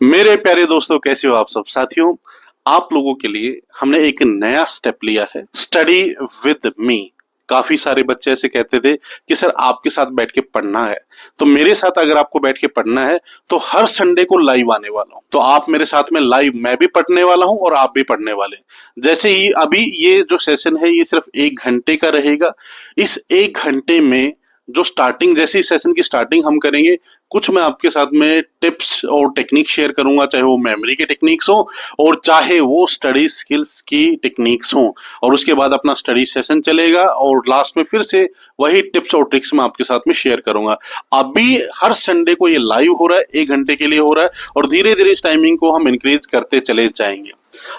मेरे प्यारे दोस्तों, कैसे हो आप सब साथियों। आप लोगों के लिए हमने एक नया स्टेप लिया है, स्टडी विद मी। काफी सारे बच्चे ऐसे कहते थे कि सर आपके साथ बैठ के पढ़ना है। तो मेरे साथ अगर आपको बैठ के पढ़ना है तो हर संडे को लाइव आने वाला हूं। तो आप मेरे साथ में लाइव, मैं भी पढ़ने वाला हूं और आप भी पढ़ने वाले हैं। जैसे ही अभी ये जो सेशन है ये सिर्फ 1 घंटे का रहेगा। इस 1 घंटे में जो स्टार्टिंग, जैसे इस सेशन की स्टार्टिंग हम करेंगे, कुछ मैं आपके साथ में टिप्स और टेक्निक शेयर करूंगा, चाहे वो मेमोरी के टेक्निक्स हो और चाहे वो स्टडी स्किल्स की टेक्निक्स हो। और उसके बाद अपना स्टडी सेशन चलेगा और लास्ट में फिर से वही टिप्स और ट्रिक्स मैं आपके साथ में शेयर करूंगा। अभी हर संडे को ये लाइव हो रहा है, 1 घंटे के लिए हो रहा है और धीरे धीरे इस टाइमिंग को हम इंक्रीज करते चले जाएंगे।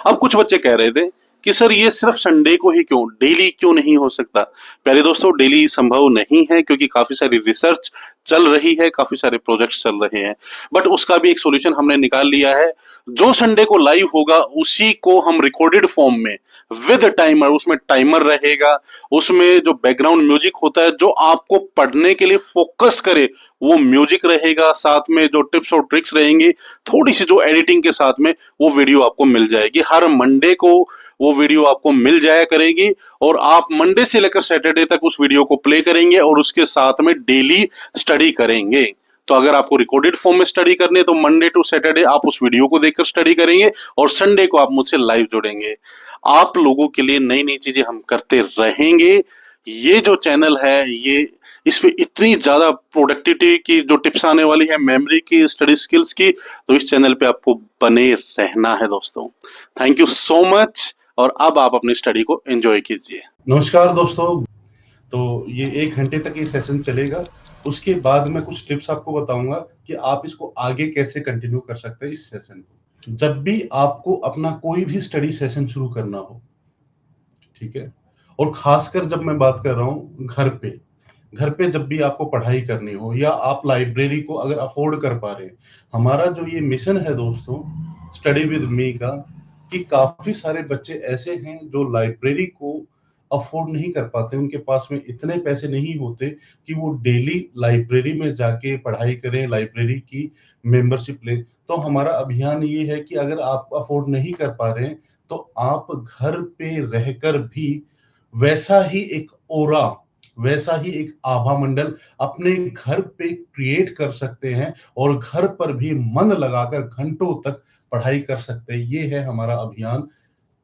अब कुछ बच्चे कह रहे थे कि सर ये सिर्फ संडे को ही क्यों, डेली क्यों नहीं हो सकता। प्यारे दोस्तों, डेली संभव नहीं है क्योंकि काफी सारी रिसर्च चल रही है, काफी सारे प्रोजेक्ट्स चल रहे हैं। बट उसका भी एक सॉल्यूशन हमने निकाल लिया है। जो संडे को लाइव होगा उसी को हम रिकॉर्डेड फॉर्म में विद टाइमर, उसमें टाइमर रहेगा, उसमें जो बैकग्राउंड म्यूजिक होता है जो आपको पढ़ने के लिए फोकस करे वो म्यूजिक रहेगा, साथ में जो टिप्स और ट्रिक्स रहेंगी, थोड़ी सी जो एडिटिंग के साथ में वो वीडियो आपको मिल जाएगी। हर मंडे को वो वीडियो आपको मिल जाया करेगी और आप मंडे से लेकर सैटरडे तक उस वीडियो को प्ले करेंगे और उसके साथ में डेली स्टडी करेंगे। तो अगर आपको रिकॉर्डेड फॉर्म में स्टडी करनी है तो मंडे टू सैटरडे आप उस वीडियो को देखकर स्टडी करेंगे और संडे को आप मुझसे लाइव जुड़ेंगे। आप लोगों के लिए नई नई चीजें हम करते रहेंगे। ये जो चैनल है ये, इसमें इतनी ज्यादा प्रोडक्टिविटी की जो टिप्स आने वाली है, मेमोरी की, स्टडी स्किल्स की, तो इस चैनल पे आपको बने रहना है दोस्तों। थैंक यू सो मच और अब आप अपनी स्टडी को एंजॉय कीजिए। नमस्कार दोस्तों। तो ये 1 घंटे तक ये सेशन चलेगा। उसके बाद मैं कुछ टिप्स आपको बताऊंगा कि आप इसको आगे कैसे कंटिन्यू कर सकते हैं इस सेशन को। जब भी आपको अपना कोई भी स्टडी सेशन शुरू करना हो, ठीक है, और खासकर जब मैं बात कर रहा हूँ घर पे जब भी आपको पढ़ाई करनी हो या आप लाइब्रेरी को अगर अफोर्ड कर पा रहे हैं, हमारा जो ये मिशन है दोस्तों स्टडी विद मी का, कि काफी सारे बच्चे ऐसे हैं जो लाइब्रेरी को अफोर्ड नहीं कर पाते, उनके पास में इतने पैसे नहीं होते कि वो डेली लाइब्रेरी में जाके पढ़ाई करें, लाइब्रेरी की मेंबरशिप लें। तो हमारा अभियान ये है कि अगर आप अफोर्ड नहीं कर पा रहे हैं तो आप घर पे रहकर भी वैसा ही एक ओरा, वैसा ही एक आभा मंडल अपने घर पे क्रिएट कर सकते हैं और घर पर भी मन लगाकर घंटों तक पढ़ाई कर सकते हैं। ये है हमारा अभियान,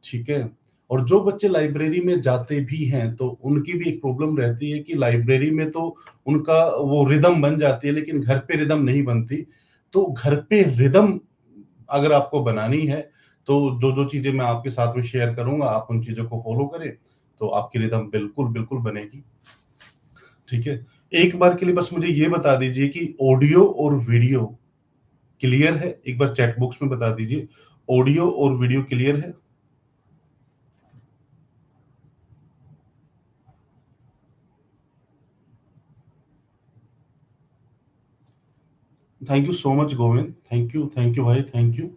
ठीक है। और जो बच्चे लाइब्रेरी में जाते भी हैं तो उनकी भी एक प्रॉब्लम रहती है कि लाइब्रेरी में तो उनका वो रिदम बन जाती है लेकिन घर पे रिदम नहीं बनती। तो घर पे रिदम अगर आपको बनानी है तो जो जो चीजें मैं आपके साथ में शेयर करूंगा आप उन चीजों को फॉलो करें तो आपकी रिदम बिल्कुल बिल्कुल बनेगी, ठीक है। एक बार के लिए बस मुझे ये बता दीजिए कि ऑडियो और वीडियो क्लियर है। एक बार चैट बॉक्स में बता दीजिए ऑडियो और वीडियो क्लियर है। Thank you so much Govind, thank you भाई, थैंक यू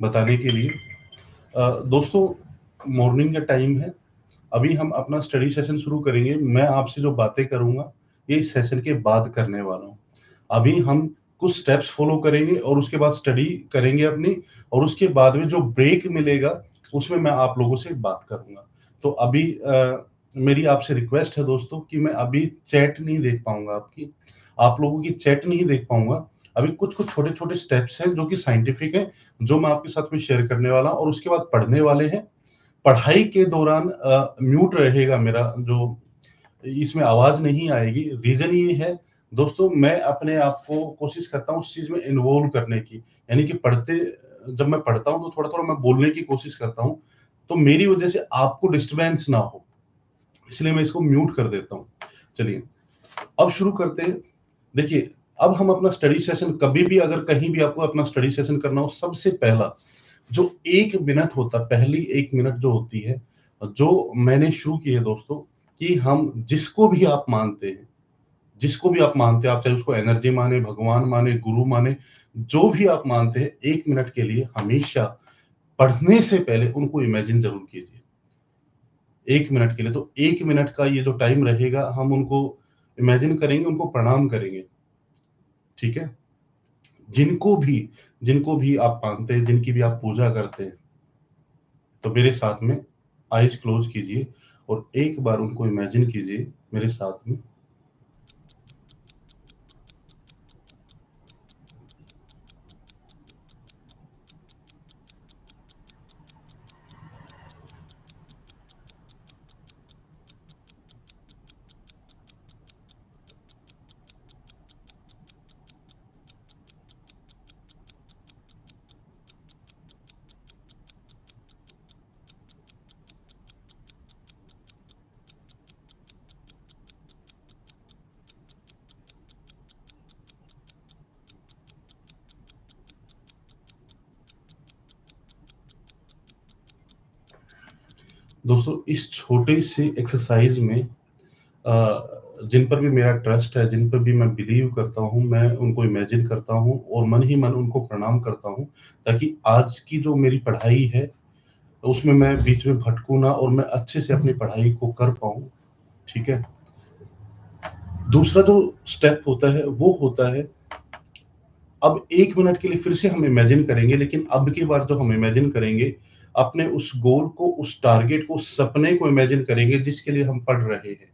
बताने के लिए। दोस्तों मॉर्निंग का टाइम है, अभी हम अपना स्टडी सेशन शुरू करेंगे। मैं आपसे जो बातें करूंगा ये इस सेशन के बाद करने वाला हूँ। अभी हम कुछ स्टेप्स फॉलो करेंगे और उसके बाद स्टडी करेंगे अपनी, और उसके बाद में जो ब्रेक मिलेगा उसमें मैं आप लोगों से बात करूंगा। तो अभी मेरी आपसे रिक्वेस्ट है दोस्तों कि मैं अभी चैट नहीं देख पाऊंगा, आपकी आप लोगों की चैट नहीं देख पाऊंगा। अभी कुछ कुछ छोटे छोटे स्टेप्स हैं जो कि साइंटिफिक हैं, जो मैं आपके साथ में शेयर करने वाला हूं और उसके बाद पढ़ने वाले हैं। पढ़ाई के दौरान म्यूट रहेगा मेरा, जो इसमें आवाज नहीं आएगी। रीजन ये है दोस्तों, मैं अपने आप को कोशिश करता हूँ उस चीज में इन्वॉल्व करने की, यानी कि जब मैं पढ़ता हूँ तो थोड़ा थोड़ा मैं बोलने की कोशिश करता हूँ, तो मेरी वजह से आपको डिस्टरबेंस ना हो, इसलिए मैं इसको म्यूट कर देता हूँ। चलिए अब शुरू करते हैं। देखिए अब हम अपना स्टडी सेशन, कभी भी अगर कहीं भी आपको अपना स्टडी सेशन करना हो, सबसे पहला जो 1 मिनट होता, पहली 1 मिनट जो होती है, जो मैंने शुरू की है दोस्तों, कि हम जिसको भी आप मानते हैं, जिसको भी आप मानते हैं, आप चाहे उसको एनर्जी माने, भगवान माने, गुरु माने, जो भी आप मानते हैं, 1 मिनट के लिए हमेशा पढ़ने से पहले उनको इमेजिन जरूर कीजिए। 1 मिनट के लिए, तो 1 मिनट का ये जो टाइम रहेगा हम उनको इमेजिन करेंगे, उनको प्रणाम करेंगे, ठीक है। जिनको भी आप मानते हैं, जिनकी भी आप पूजा करते हैं, तो मेरे साथ में आइज़ क्लोज़ कीजिए और एक बार उनको इमेजिन कीजिए मेरे साथ में। दोस्तों इस छोटे से एक्सरसाइज़ में जिन पर भी मेरा ट्रस्ट है, जिन पर भी मैं बिलीव करता हूँ, मैं उनको इमेजिन करता हूँ और मन ही मन उनको प्रणाम करता हूँ, ताकि आज की जो मेरी पढ़ाई है, उसमें मैं बीच में भटकूँ ना और मैं अच्छे से अपनी पढ़ाई को कर पाऊँ, ठीक है? दूसरा जो स्टेप होता है, वो होता है अब 1 मिनट के लिए फिर से हम इमेजिन करेंगे, लेकिन अब की बार जो हम इमेजिन करेंगे, अपने उस गोल को, उस टारगेट को, उस सपने को इमेजिन करेंगे जिसके लिए हम पढ़ रहे हैं।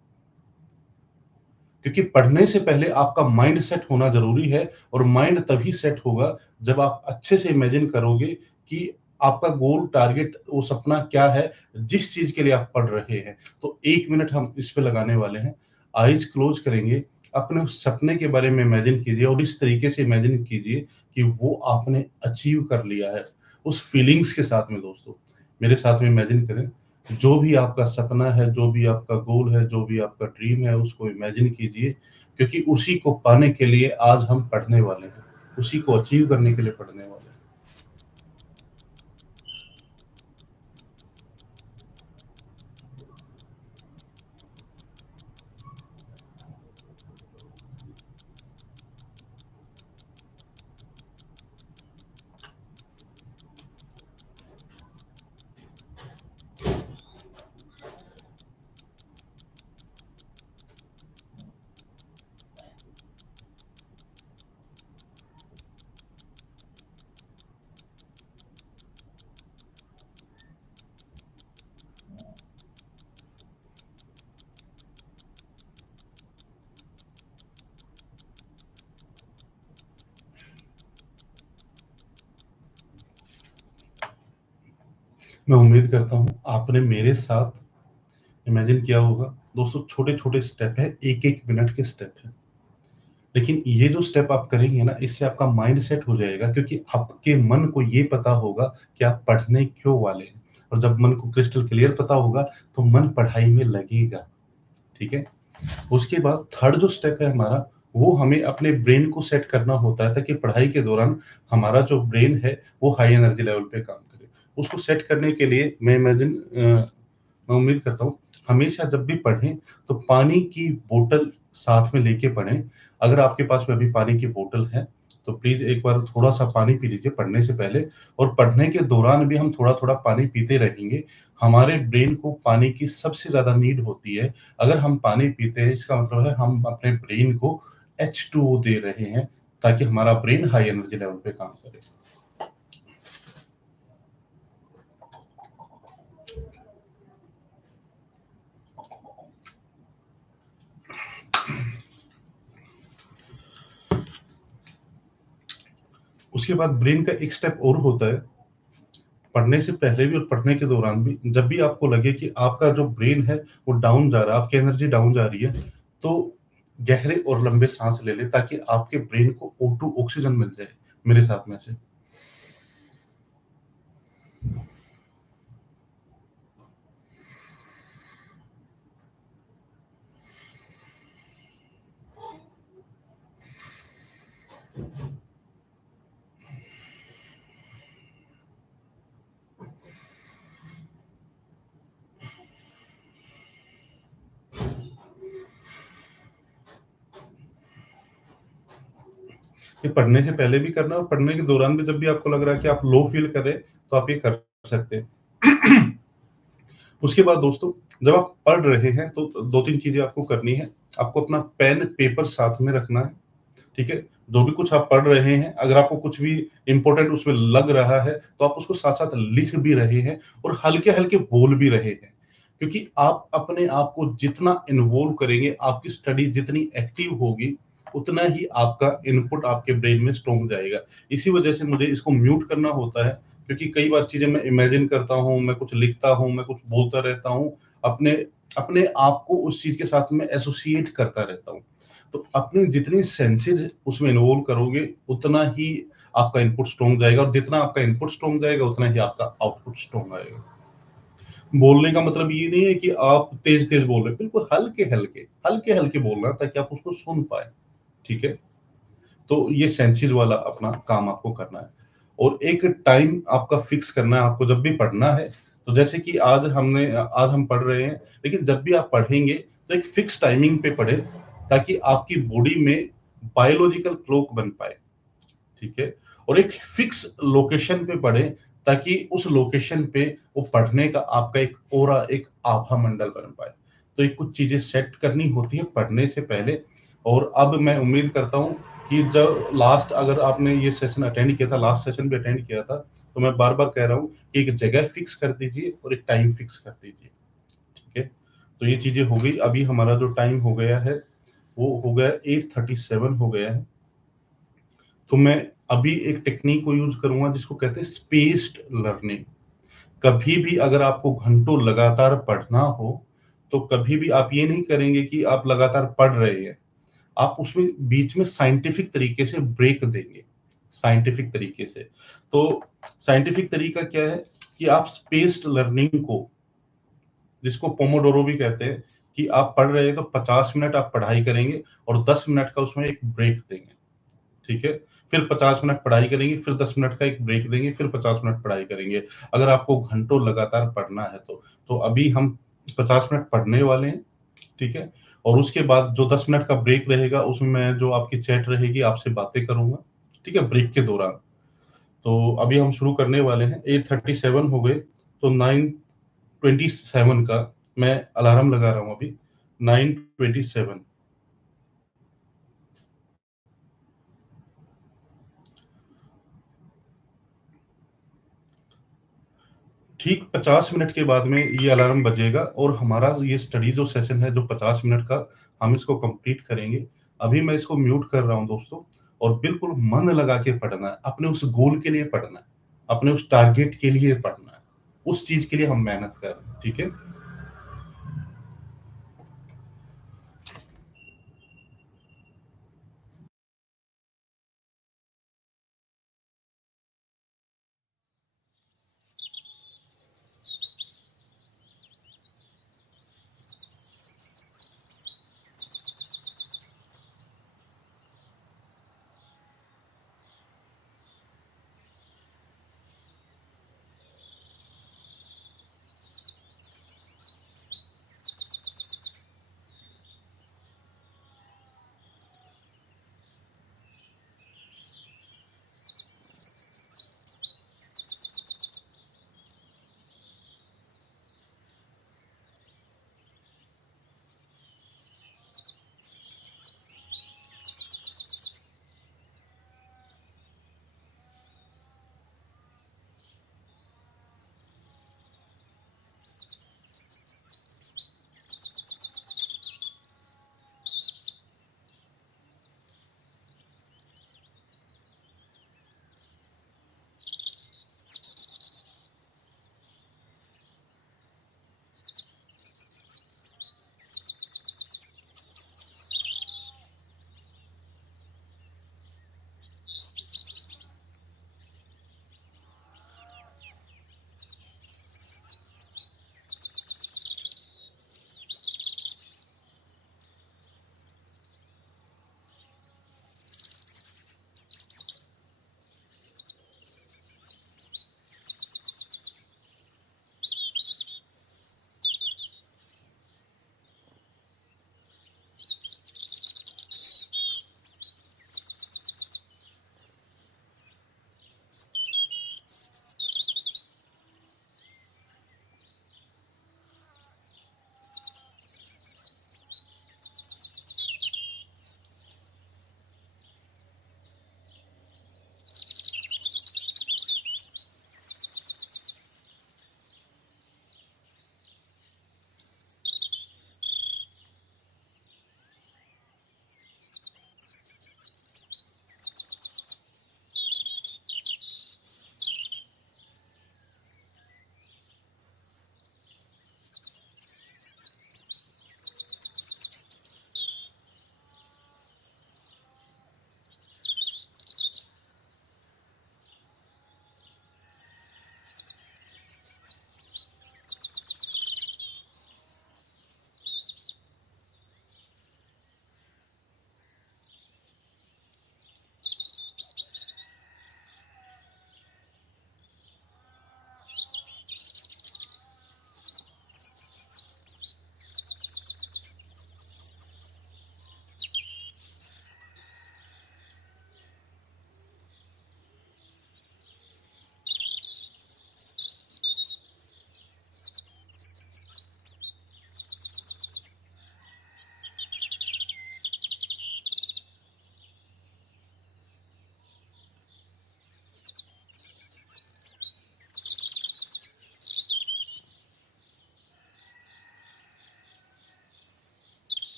क्योंकि पढ़ने से पहले आपका माइंड सेट होना ज़रूरी है और माइंड तभी सेट होगा जब आप अच्छे से इमेजिन करोगे कि आपका गोल, टारगेट, वो सपना क्या है, जिस चीज़ के लिए आप पढ़ रहे हैं। तो 1 मिनट हम इस पे लगाने वाले हैं। आइज़ क्लोज़ करेंगे, अपने उस सपने के बारे में इमेजिन कीजिए और इस तरीके से इमेजिन कीजिए कि वो आपने अचीव कर लिया है। उस फीलिंग्स के साथ में दोस्तों, मेरे साथ में इमेजिन करें। जो भी आपका सपना है, जो भी आपका गोल है, जो भी आपका ड्रीम है, उसको इमेजिन कीजिए, क्योंकि उसी को पाने के लिए आज हम पढ़ने वाले हैं, उसी को अचीव करने के लिए पढ़ने वाले हैं। मैं उम्मीद करता हूँ आपने मेरे साथ इमेजिन किया होगा। दोस्तों छोटे-छोटे स्टेप हैं, 1-1 मिनट के स्टेप हैं। लेकिन ये जो स्टेप आप करेंगे ना, इससे आपका माइंड सेट हो जाएगा, क्योंकि आपके मन को ये पता होगा कि आप पढ़ने क्यों वाले हैं। और जब मन को क्रिस्टल क्लियर पता होगा, तो मन पढ़ाई में लगेगा, ठीक है? उसके बाद थर्ड जो स्टेप है हमारा, वो हमें अपने ब्रेन को सेट करना होता है, ताकि पढ़ाई के दौरान हमारा जो ब्रेन है, वो हाई एनर्जी लेवल पे काम करे। उसको सेट करने के लिए मैं उम्मीद करता हूँ, हमेशा जब भी पढ़ें, तो पानी की बोतल साथ में लेके पढ़ें। अगर आपके पास में अभी पानी की बोतल है, तो प्लीज़ एक बार थोड़ा-सा पानी पी लीजिए पढ़ने से पहले, और पढ़ने के दौरान भी हम थोड़ा-थोड़ा पानी पीते रहेंगे। हमारे ब्रेन को पानी की सबसे ज़्यादा नीड होती है। अगर हम पानी पीते हैं, इसका मतलब है हम अपने ब्रेन को H2O दे रहे हैं, ताकि हमारा ब्रेन हाई एनर्जी लेवल पे काम करे। उसके बाद ब्रेन का एक स्टेप और होता है, पढ़ने से पहले भी और पढ़ने के दौरान भी। जब भी आपको लगे कि आपका जो ब्रेन है, वो डाउन जा रहा है, आपकी एनर्जी डाउन जा रही है, तो गहरे और लंबे साँस ले लें, ताकि आपके ब्रेन को O2 ऑक्सीजन मिल जाए। मेरे साथ में से ये पढ़ने से पहले भी करना है और पढ़ने के दौरान भी, जब भी आपको लग रहा है कि आप लो फ़ील कर रहे हैं, तो आप ये कर सकते हैं। उसके बाद दोस्तों, जब आप पढ़ रहे हैं, तो 2-3 चीज़ें आपको करनी है। आपको अपना पेन, पेपर साथ में रखना है, ठीक है? जो भी कुछ आप पढ़ रहे हैं, अगर आपको कुछ भी इम्पोर्टेंट उसमें लग रहा है, तो आप उसको साथ-साथ लिख भी रहे हैं और हल्के-हल्के बोल भी रहे हैं। क्योंकि आप अपने आप को जितना इन्वॉल्व करेंगे, आपकी स्टडी जितनी एक्टिव होगी, उतना ही आपका इनपुट आपके ब्रेन में स्ट्रॉन्ग जाएगा। इसी वजह से मुझे इसको म्यूट करना होता है, क्योंकि कई बार चीज़ें मैं इमेजिन करता हूँ, मैं कुछ लिखता हूँ, मैं कुछ बोलता रहता हूँ, अपने अपने आप को उस चीज़ के साथ में एसोसिएट करता रहता हूँ। तो अपनी जितनी सेंसेस उसमें इन्वॉल्व करोगे, उतना ही आपका इनपुट स्ट्रॉन्ग जाएगा और जितना आपका इनपुट स्ट्रॉन्ग जाएगा, उतना ही आपका आउटपुट स्ट्रॉन्ग आएगा। बोलने का मतलब ये नहीं है कि आप तेज-तेज बोल रहे हैं, बिल्कुल हल्के-हल्के, हल्के-हल्के बोलना ताकि आप उसको सुन पाएँ, ठीक है? तो ये सेंसेस वाला अपना काम आपको करना है और एक टाइम आपका फिक्स करना है आपको जब भी पढ़ना है। तो जैसे कि आज हम पढ़ रहे हैं, लेकिन जब भी आप पढ़ेंगे तो एक फिक्स टाइमिंग पे पढ़ें, ताकि आपकी बॉडी में बायोलॉजिकल क्लॉक बन पाए, ठीक है? और एक फिक्स लोकेशन पे पढ़ें, ताकि उस लोकेशन पे वो पढ़ने का आपका एक ऑरा, एक आभा मंडल बन पाए। तो ये कुछ चीज़ें सेट करनी होती है पढ़ने से पहले। और अब मैं उम्मीद करता हूँ कि जब लास्ट अगर आपने ये सेशन अटेंड किया था, लास्ट सेशन भी अटेंड किया था, तो मैं बार-बार कह रहा हूँ कि एक जगह फिक्स कर दीजिए और एक टाइम फिक्स कर दीजिए, ठीक है? तो ये चीज़ें हो गई। अभी हमारा जो टाइम हो गया है, वो हो गया 8:37 हो गया है। तो मैं अभी एक टेक्नीक को यूज़ करूँगा जिसको कहते हैं स्पेस्ड लर्निंग। कभी भी अगर आपको घंटों लगातार पढ़ना हो, तो कभी भी आप ये नहीं करेंगे कि आप लगातार पढ़ रहे हैं। आप उसमें बीच में साइंटिफिक तरीके से ब्रेक देंगे, साइंटिफिक तरीके से। तो साइंटिफिक तरीका क्या है कि आप स्पेस्ड लर्निंग को, जिसको पोमोडोरो भी कहते हैं, कि आप पढ़ रहे हैं तो 50 मिनट आप पढ़ाई करेंगे और 10 मिनट का उसमें एक ब्रेक देंगे। ठीक है? फिर 50 मिनट पढ़ाई करेंगे, फिर 10 मिनट का एक ब्रेक देंगे, फिर 50 मिनट पढ़ाई करेंगे। अगर आपको घंटों लगातार पढ़ना है तो। तो अभी हम 50 मिनट पढ़ने वाले हैं, ठीक है? और उसके बाद जो 10 मिनट का ब्रेक रहेगा, उसमें मैं जो आपकी चैट रहेगी, आपसे बातें करूँगा, ठीक है? ब्रेक के दौरान। तो अभी हम शुरू करने वाले हैं, 8:37 हो गए, तो 9:27 का मैं अलार्म लगा रहा हूँ अभी, 9:27। ठीक 50 मिनट के बाद में ये अलार्म बजेगा और हमारा ये स्टडी जो सेशन है, जो 50 मिनट का, हम इसको कंप्लीट करेंगे। अभी मैं इसको म्यूट कर रहा हूँ दोस्तों, और बिल्कुल मन लगा के पढ़ना है, अपने उस गोल के लिए पढ़ना है, अपने उस टारगेट के लिए पढ़ना है, उस चीज़ के लिए हम मेहनत कर रहे हैं, ठीक है?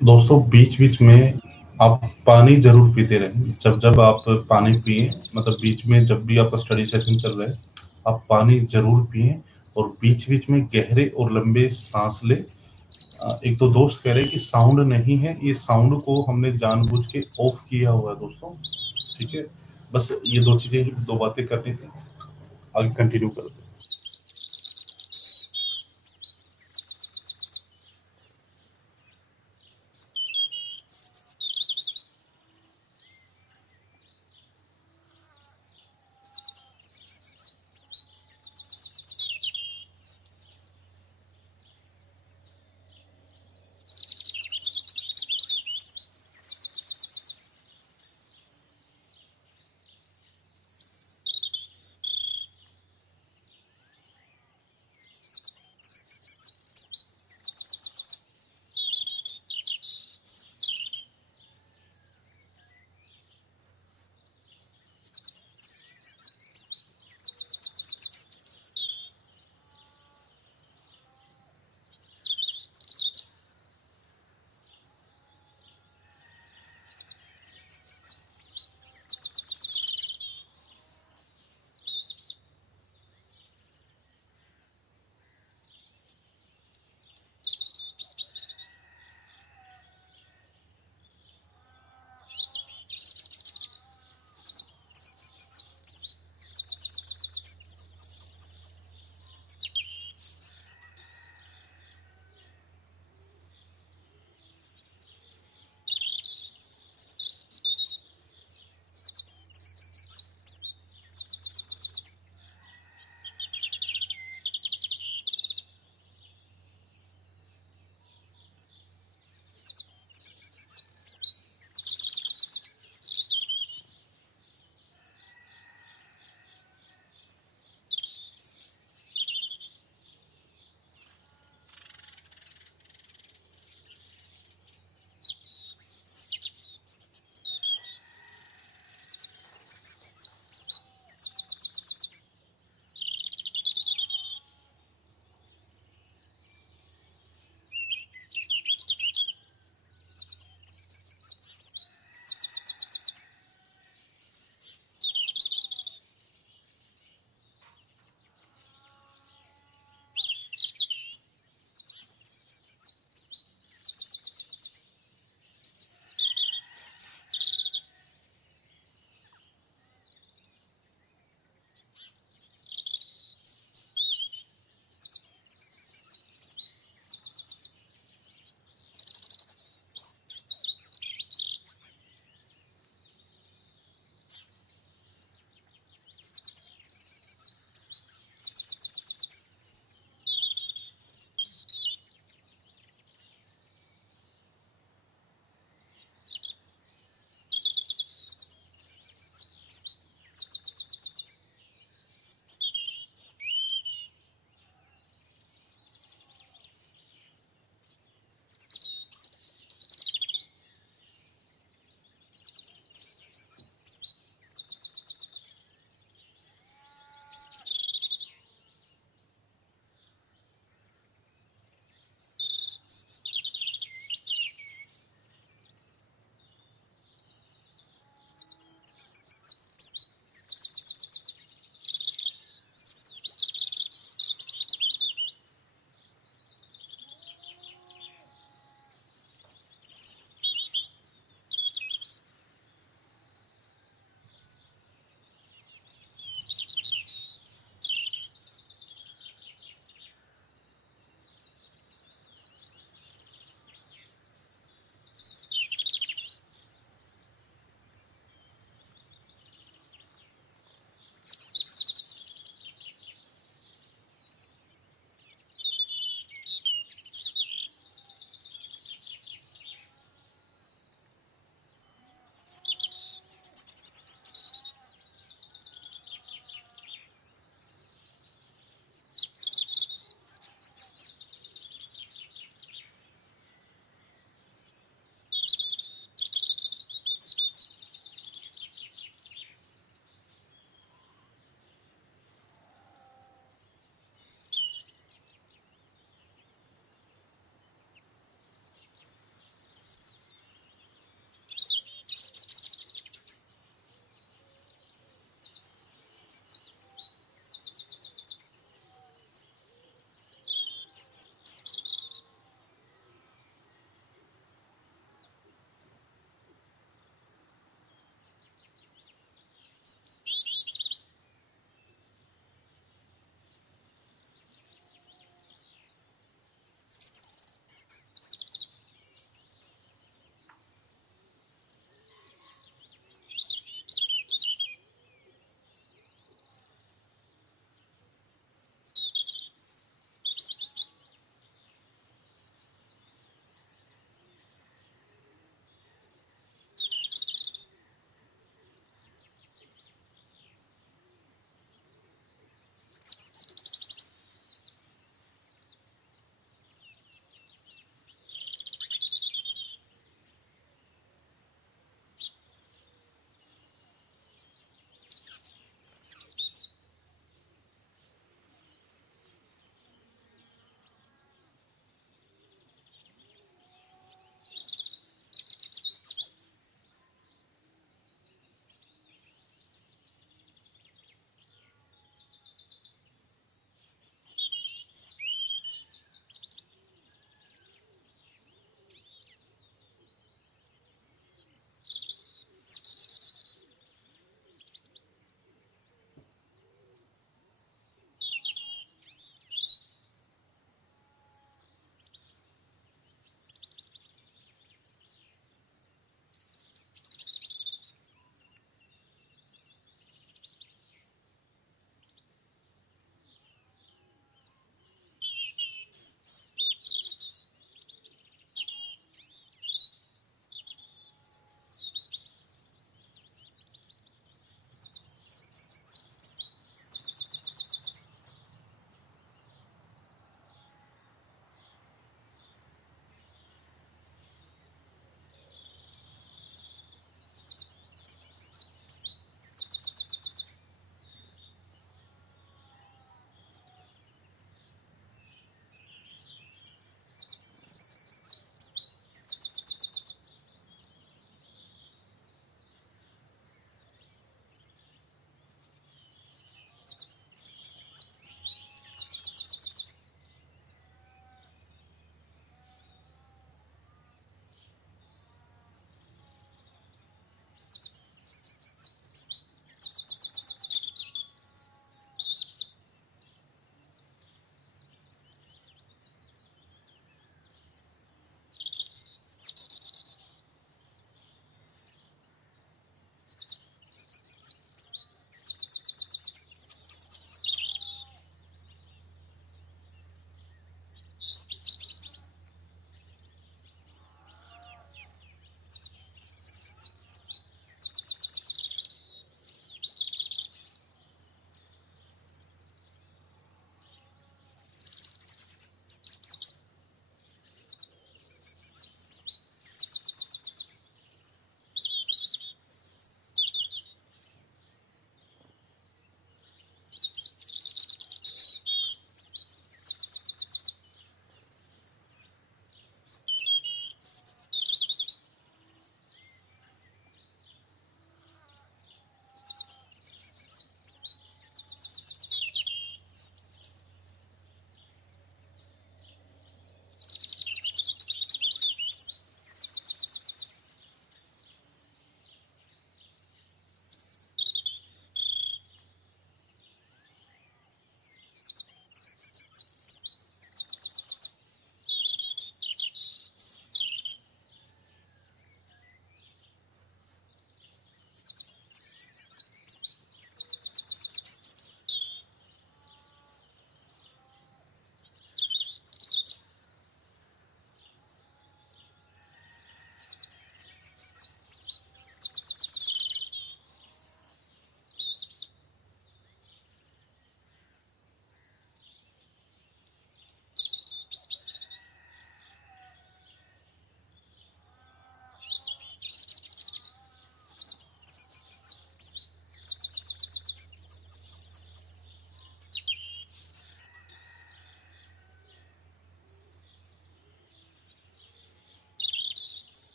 दोस्तों बीच बीच में आप पानी जरूर पीते रहें। जब जब आप पानी पिए, मतलब बीच में जब भी आपका स्टडी सेशन चल रहा है, आप पानी जरूर पिए और बीच बीच में गहरे और लंबे सांस ले। एक तो दोस्त कह रहे हैं कि साउंड नहीं है, ये साउंड को हमने जानबूझ के ऑफ किया हुआ है दोस्तों, ठीक है। बस ये दो चीजें ही, दो बातें करनी थी, आगे कंटिन्यू करते हैं।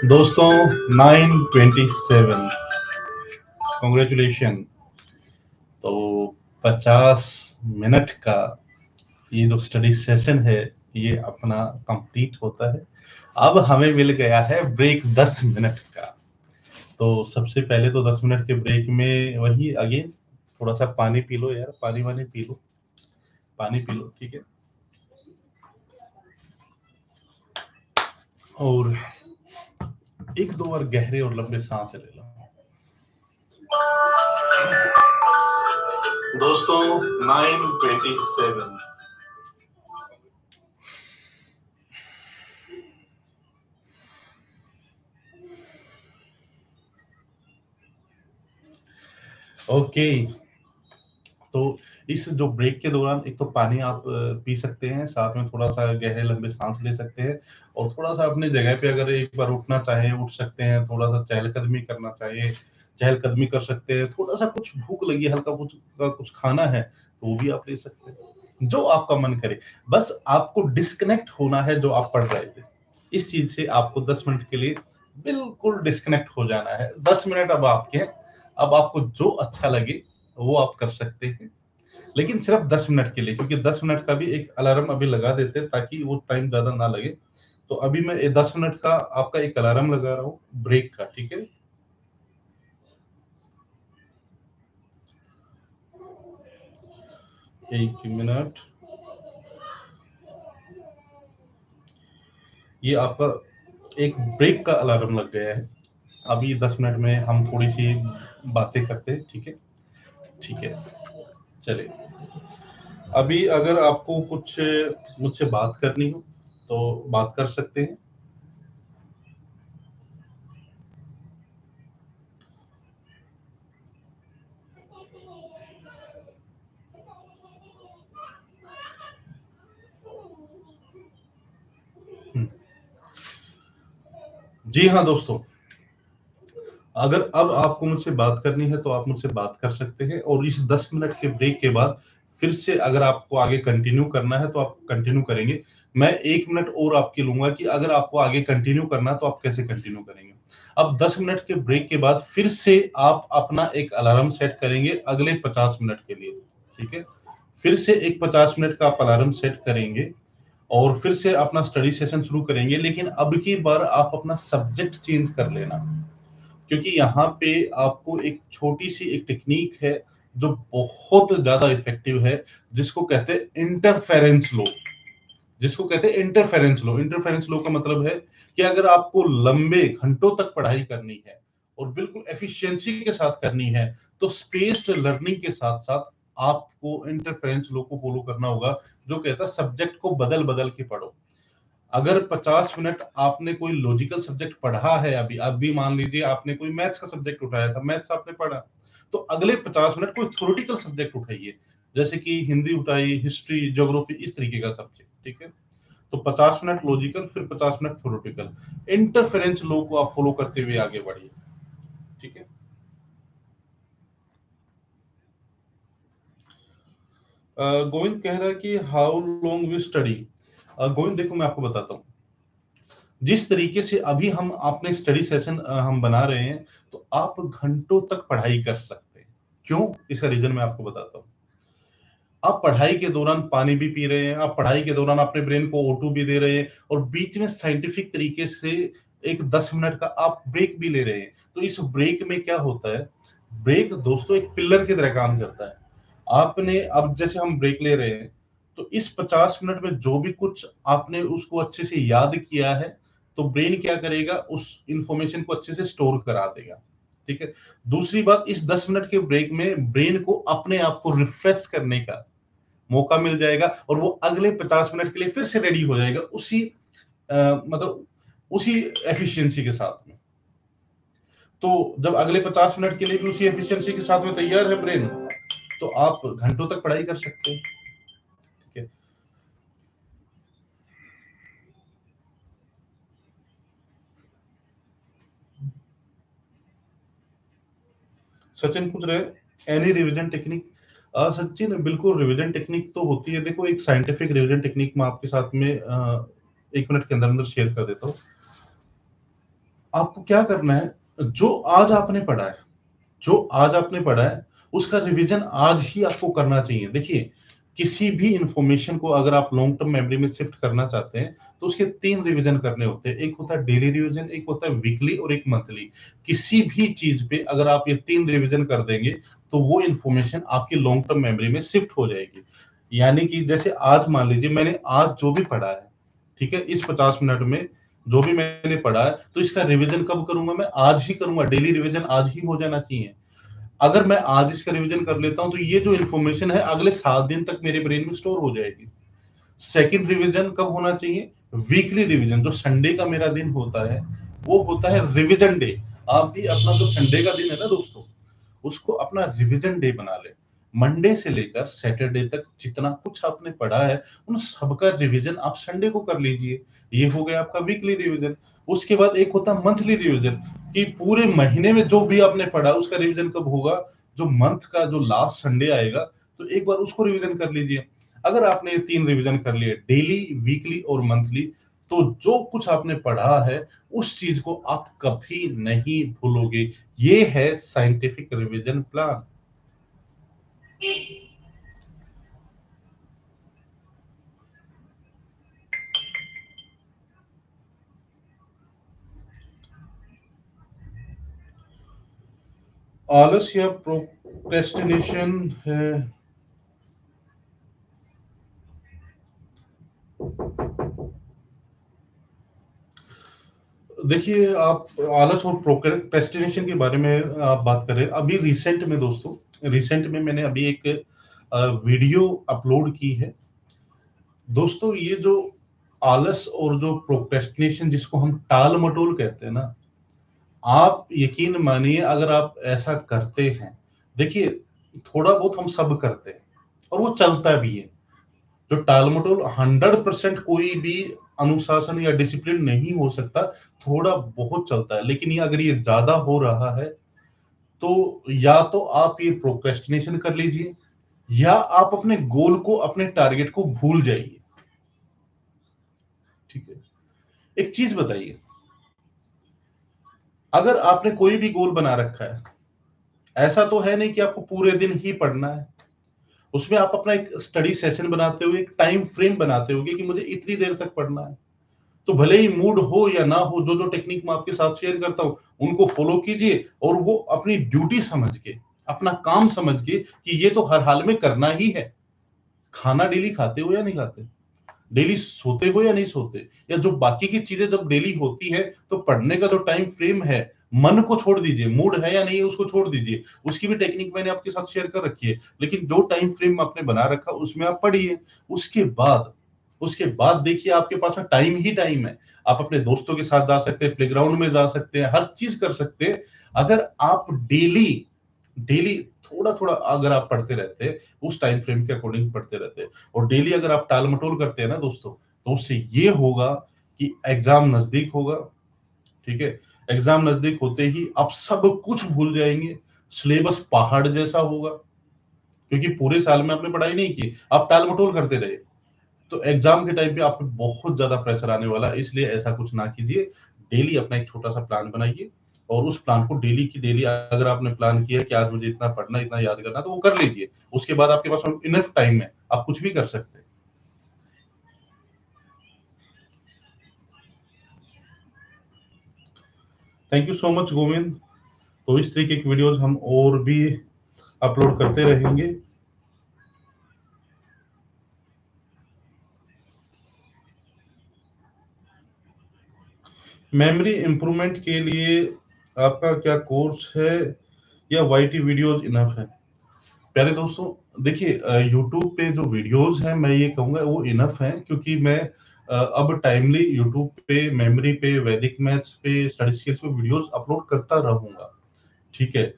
दोस्तों 9:27 कॉन्ग्रेचुलेशन। तो 50 मिनट का ये जो स्टडी सेशन है ये अपना कंप्लीट होता है। अब हमें मिल गया है ब्रेक 10 मिनट का। तो सबसे पहले तो 10 मिनट के ब्रेक में वही अगेन थोड़ा सा पानी पी लो यार, पानी वानी पी लो, पानी पी लो, ठीक है। और एक दो बार गहरे और लंबे सांस ले लो। दोस्तों 9:27 ओके। तो इस जो ब्रेक के दौरान एक तो पानी आप पी सकते हैं, साथ में थोड़ा सा गहरे लंबे सांस ले सकते हैं और थोड़ा सा अपनी जगह पे अगर एक बार उठना चाहे उठ सकते हैं, थोड़ा सा चहलकदमी करना चाहिए चहलकदमी कर सकते हैं, थोड़ा सा कुछ भूख लगी हल्का कुछ खाना है तो वो भी आप ले सकते हैं, जो आपका मन करे। बस आपको डिस्कनेक्ट होना है जो आप पढ़ रहे थे इस चीज से, आपको 10 मिनट के लिए बिल्कुल डिस्कनेक्ट हो जाना है। 10 मिनट अब आपके हैं, अब आपको जो अच्छा लगे वो आप कर सकते हैं, लेकिन सिर्फ 10 मिनट के लिए, क्योंकि 10 मिनट का भी एक अलार्म अभी लगा देते हैं ताकि वो टाइम ज्यादा ना लगे। तो अभी मैं 10 मिनट का आपका एक अलार्म लगा रहा हूँ ब्रेक का, ठीक है। एक मिनट, ये आपका एक ब्रेक का अलार्म लग गया है। अभी 10 मिनट में हम थोड़ी सी बातें करते हैं, ठीक है, ठीक है। चलिए, अभी अगर आपको कुछ मुझसे बात करनी हो तो बात कर सकते हैं। जी हाँ दोस्तों, अगर अब आपको मुझसे बात करनी है तो आप मुझसे बात कर सकते हैं, और इस 10 मिनट के ब्रेक के बाद फिर से अगर आपको आगे कंटिन्यू करना है तो आप कंटिन्यू करेंगे। मैं 1 मिनट और आपकी लूंगा कि अगर आपको आगे कंटिन्यू करना है तो आप कैसे कंटिन्यू करेंगे। अब 10 मिनट के ब्रेक के बाद फिर से आप अपना एक अलार्म सेट करेंगे अगले 50 मिनट के लिए, ठीक है। फिर से एक 50 मिनट का आप अलार्म सेट करेंगे और फिर से अपना स्टडी सेशन शुरू करेंगे, लेकिन अब की बार आप अपना सब्जेक्ट चेंज कर लेना, क्योंकि यहाँ पे आपको एक छोटी सी एक टेक्निक है जो बहुत ज्यादा इफेक्टिव है, जिसको कहते हैं इंटरफेरेंस लो। जिसको कहते हैं इंटरफेरेंस लो। इंटरफेरेंस लो का मतलब है कि अगर आपको लंबे घंटों तक पढ़ाई करनी है और बिल्कुल एफिशिएंसी के साथ करनी है तो स्पेस्ड लर्निंग के साथ साथ आपको इंटरफेरेंस लो को फॉलो करना होगा, जो कहता है सब्जेक्ट को बदल बदल के पढ़ो। अगर 50 मिनट आपने कोई लॉजिकल सब्जेक्ट पढ़ा है, अभी मान लीजिए आपने कोई मैथ्स का सब्जेक्ट उठाया था, मैथ्स आपने पढ़ा, तो अगले 50 मिनट कोई थ्योरेटिकल सब्जेक्ट उठाइए, जैसे कि हिंदी उठाई, हिस्ट्री, ज्योग्राफी, इस तरीके का सब्जेक्ट, ठीक है। तो 50 मिनट लॉजिकल, फिर 50 मिनट थ्योरेटिकल, इंटरफेरेंस लॉ को आप फॉलो करते हुए आगे बढ़िए, ठीक है। गोविंद कह रहा है कि how long we study. Govind देखो, मैं आपको बताता हूँ, जिस तरीके से अभी हम अपने स्टडी सेशन हम बना रहे हैं तो आप घंटों तक पढ़ाई कर सकते हैं। क्यों? इसका रीजन मैं आपको बताता हूँ। आप पढ़ाई के दौरान पानी भी पी रहे हैं, आप पढ़ाई के दौरान अपने ब्रेन को O2 भी दे रहे हैं, और बीच में साइंटिफिक तरीके से एक 10 मिनट का आप ब्रेक भी ले रहे हैं। तो इस ब्रेक में क्या होता है, ब्रेक दोस्तों एक पिलर की तरह काम करता है। आपने अब जैसे हम ब्रेक ले रहे हैं तो इस 50 मिनट में जो भी कुछ आपने उसको अच्छे से याद किया है तो ब्रेन क्या करेगा, उस इंफॉर्मेशन को अच्छे से स्टोर करा देगा, ठीक है। दूसरी बात, इस 10 मिनट के ब्रेक में ब्रेन को अपने आप को रिफ्रेश करने का मौका मिल जाएगा और वो अगले 50 मिनट के लिए फिर से रेडी हो जाएगा उसी मतलब उसी एफिशिएंसी के साथ में। तो जब अगले 50 मिनट के लिए भी उसी एफिशिएंसी के साथ में तैयार है ब्रेन, तो आप घंटों तक पढ़ाई कर सकते हैं, ठीक है। सचिन पूछ रहे एनी रिवीजन टेक्निक। सचिन बिल्कुल रिवीजन टेक्निक तो होती है। देखो, एक साइंटिफिक रिवीजन टेक्निक मैं आपके साथ में 1 मिनट के अंदर अंदर शेयर कर देता हूँ। आपको क्या करना है, जो आज आपने पढ़ा है, उसका रिवीजन आज ही आपको करना चाहिए। देखिए, किसी भी इंफॉर्मेशन को अगर आप लॉन्ग टर्म मेमोरी में शिफ्ट करना चाहते हैं, तो उसके 3 रिवीजन करने होते हैं। एक होता है डेली रिवीजन, एक होता है वीकली और एक मंथली। किसी भी चीज़ पे अगर आप ये 3 रिवीजन कर देंगे, तो वो इंफॉर्मेशन आपकी लॉन्ग टर्म मेमोरी में शिफ्ट हो जाएगी। यानी कि जैसे आज मान लीजिए मैंने आज जो भी पढ़ा है, ठीक है? इस 50 मिनट में जो भी मैंने पढ़ा है, तो इसका रिवीजन कब करूँगा मैं? आज ही करूँगा। डेली रिवीजन आज ही हो जाना चाहिए। अगर मैं आज इसका रिवीजन कर लेता हूँ, तो ये जो इन्फॉर्मेशन है अगले 7 दिन तक मेरे ब्रेन में स्टोर हो जाएगी। सेकंड रिवीजन कब होना चाहिए? वीकली रिवीजन, जो संडे का मेरा दिन होता है, वो होता है रिवीजन डे। आप भी अपना जो संडे का दिन है ना दोस्तों, उसको अपना रिवीजन डे बना ले। मंडे से लेकर सैटरडे तक जितना कुछ आपने पढ़ा है, उन सबका रिवीजन आप संडे को कर लीजिए। ये हो गया आपका वीकली रिवीजन। उसके बाद एक होता है मंथली रिवीजन, कि पूरे महीने में जो भी आपने पढ़ा उसका रिवीजन कब होगा? जो मंथ का जो लास्ट संडे आएगा, तो एक बार उसको रिवीजन कर लीजिए। अगर आपने ये 3 रिवीजन कर लिए, डेली, वीकली और मंथली, तो जो कुछ आपने पढ़ा है, उस चीज को आप कभी नहीं भूलोगे। ये है साइंटिफिक रिवीजन प्लान। आलस या प्रोक्रेस्टिनेशन है। देखिए, आप आलस और प्रोक्रेस्टिनेशन के बारे में आप बात कर रहे हैं। अभी रिसेंट में मैंने अभी एक वीडियो अपलोड की है। दोस्तों, ये जो आलस और जो प्रोक्रेस्टिनेशन जिसको हम टाल-मटोल कहते हैं ना, आप यकीन मानिए अगर आप ऐसा करते हैं, देखिए थोड़ा बहुत हम सब करते हैं और वो चलता भी है। जो टाल-मटोल 100% कोई भी अनुशासन या डिसिप्लिन नहीं हो सकता, थोड़ा बहुत चलता है। लेकिन ये अगर ये ज़्यादा हो रहा है, तो या तो आप ये प्रोक्रेस्टिनेशन कर लीजिए, या आप अपने गोल को, अपने टारगेट को भूल जाइए। ठीक है? एक चीज़ बताइए, अगर आपने कोई भी गोल बना रखा है, ऐसा तो है नहीं कि आपको पूरे दिन ही पढ़ना है। उसमें आप अपना एक स्टडी सेशन बनाते हुए, एक टाइम फ्रेम बनाते होगे कि मुझे इतनी देर तक पढ़ना है। तो भले ही मूड हो या ना हो, जो टेक्निक मैं आपके साथ शेयर करता हूँ, उनको फॉलो कीजिए और वो अपनी ड्यूटी समझ के, अपना काम समझ के कि ये तो हर हाल में करना ही है। खाना डेली खाते हो या नहीं खाते? डेली सोते हो या नहीं सोते? या जो बाकी की चीजें जब डेली होती है, तो पढ़ने का जो टाइम फ्रेम है, मन को छोड़ दीजिए, मूड है या नहीं है उसको छोड़ दीजिए। उसकी भी टेक्निक मैंने आपके साथ शेयर कर रखी है। लेकिन जो टाइम फ्रेम आपने बना रखा उसमें आप पढ़िए। उसके बाद उसके बाद देखिए आपके पास में टाइम ही टाइम है। आप अपने दोस्तों के साथ जा सकते हैं, प्लेग्राउंड में जा सकते हैं, हर चीज कर सकते हैं। अगर आप डेली डेली थोड़ा-थोड़ा अगर आप पढ़ते रहते हैं, उस टाइम फ्रेम के अकॉर्डिंग पढ़ते रहते हैं, और डेली अगर आप टाल-मटोल करते हैं ना दोस्तों, तो उससे ये होगा कि एग्ज़ाम नज़दीक होगा, ठीक है? एग्ज़ाम नज़दीक होते ही आप सब कुछ भूल जाएँगे, सिलेबस पहाड़ जैसा होगा, क्योंकि पूरे साल में आपने पढ़ाई नहीं की, आप टाल-मटोल करते रहे। तो एग्ज़ाम के टाइम पे आप पे बहुत ज़्यादा प्रेशर आने वाला है, इसलिए ऐसा कुछ ना कीजिए। डेली अपना एक छोटा-सा प्लान बनाइए, और उस प्लान को डेली की डेली, अगर आपने प्लान किया कि आज मुझे इतना पढ़ना है, इतना याद करना है, तो वो कर लीजिए। उसके बाद आपके पास इनफ टाइम है, आप कुछ भी कर सकते हैं। Thank you so much Govind. तो इस तरीके की वीडियोज़ हम और भी अपलोड करते रहेंगे। मेमोरी इम्प्रूवमेंट के लिए आपका क्या कोर्स है, या वाईटी वीडियोज़ इनफ है? प्यारे दोस्तों, देखिए यूट्यूब पे जो वीडियोज़ हैं, मैं ये कहूँगा वो इनफ हैं, क्योंकि मैं अब टाइमली यूट्यूब पे, मेमोरी पे, वैदिक मैथ्स पे, स्टडी स्किल्स पे वीडियोज़ अपलोड करता रहूँगा, ठीक है?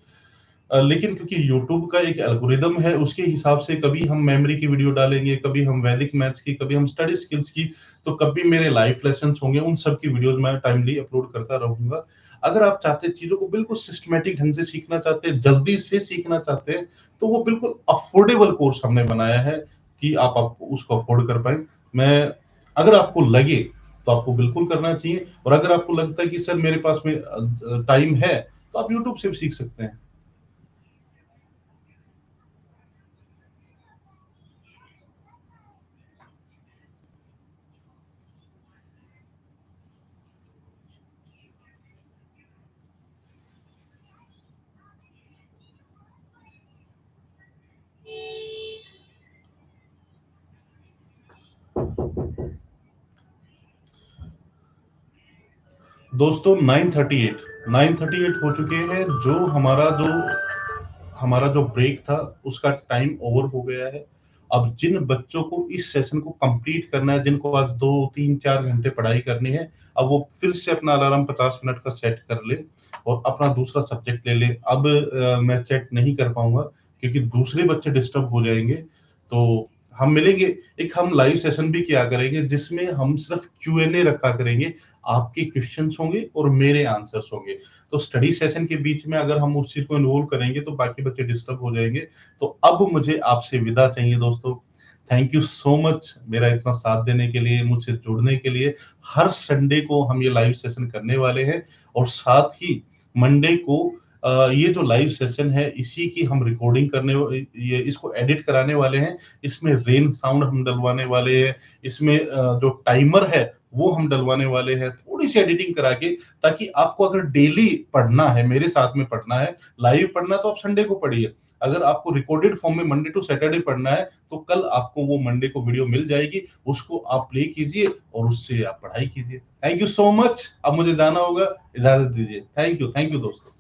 लेकिन क्योंकि यूट्यूब का एक एल्गोरिदम है, उसके हिसाब से कभी हम मेमोरी की वीडियो डालेंगे, कभी हम वैदिक मैथ्स की, कभी हम स्टडी स्किल्स की, तो कभी मेरे लाइफ लेसन्स होंगे, उन सब की वीडियोज़ मैं टाइमली अपलोड करता रहूँगा। अगर आप चाहते हैं चीज़ों को बिल्कुल सिस्टमैटिक ढंग से सीखना चाहते हैं, जल्दी से सीखना चाहते हैं, तो वो बिल्कुल अफोर्डेबल कोर्स हमने बनाया है कि आप उसको अफ़ोर्ड कर पाएँ। मैं अगर आपको लगे तो आपको बिल्कुल करना चाहिए। और अगर आपको लगता है कि सर मेरे पास में टाइम है, तो आप यूट्यूब से भी सीख सकते हैं। दोस्तों 9:38 हो चुके हैं। जो ब्रेक था उसका टाइम ओवर हो गया है। अब जिन बच्चों को इस सेशन को कंप्लीट करना है, जिनको आज 2 3 4 घंटे पढ़ाई करनी है, अब वो फिर से अपना अलार्म 50 मिनट का सेट कर ले और अपना दूसरा सब्जेक्ट ले ले। अब मैं चैट नहीं कर पाऊंगा क्योंकि दूसरे बच्चे डिस्टर्ब हो जाएंगे। तो हम मिलेंगे, एक हम लाइव सेशन भी किया करेंगे जिसमें हम सिर्फ Q&A रखा करेंगे। आपके क्वेश्चंस होंगे और मेरे आंसर्स होंगे। तो स्टडी सेशन के बीच में अगर हम उस चीज को इन्वॉल्व करेंगे तो बाकी बच्चे डिस्टर्ब हो जाएंगे। तो अब मुझे आपसे विदा चाहिए दोस्तों। थैंक यू सो मच मेरा इतना साथ देने के लिए, मुझसे जुड़ने के लिए। हर संडे को हम ये लाइव सेशन करने वाले हैं और साथ ही मंडे को ये जो लाइव सेशन है इसी की हम रिकॉर्डिंग ये इसको एडिट कराने वाले हैं। इसमें रेन साउंड हम डलवाने वाले हैं। इसमें जो टाइमर है वो हम डलवाने वाले हैं, थोड़ी सी एडिटिंग करा के, ताकि आपको अगर डेली पढ़ना है, मेरे साथ में पढ़ना है, लाइव पढ़ना तो आप संडे को पढ़िए। अगर आपको रिकॉर्डेड फॉर्म में मंडे टू सैटरडे पढ़ना है तो कल आपको वो मंडे को वीडियो मिल जाएगी, उसको आप प्ले कीजिए और उससे आप पढ़ाई कीजिए। Thank you so much. अब मुझे जाना होगा, इजाजत दीजिए। थैंक यू दोस्तों।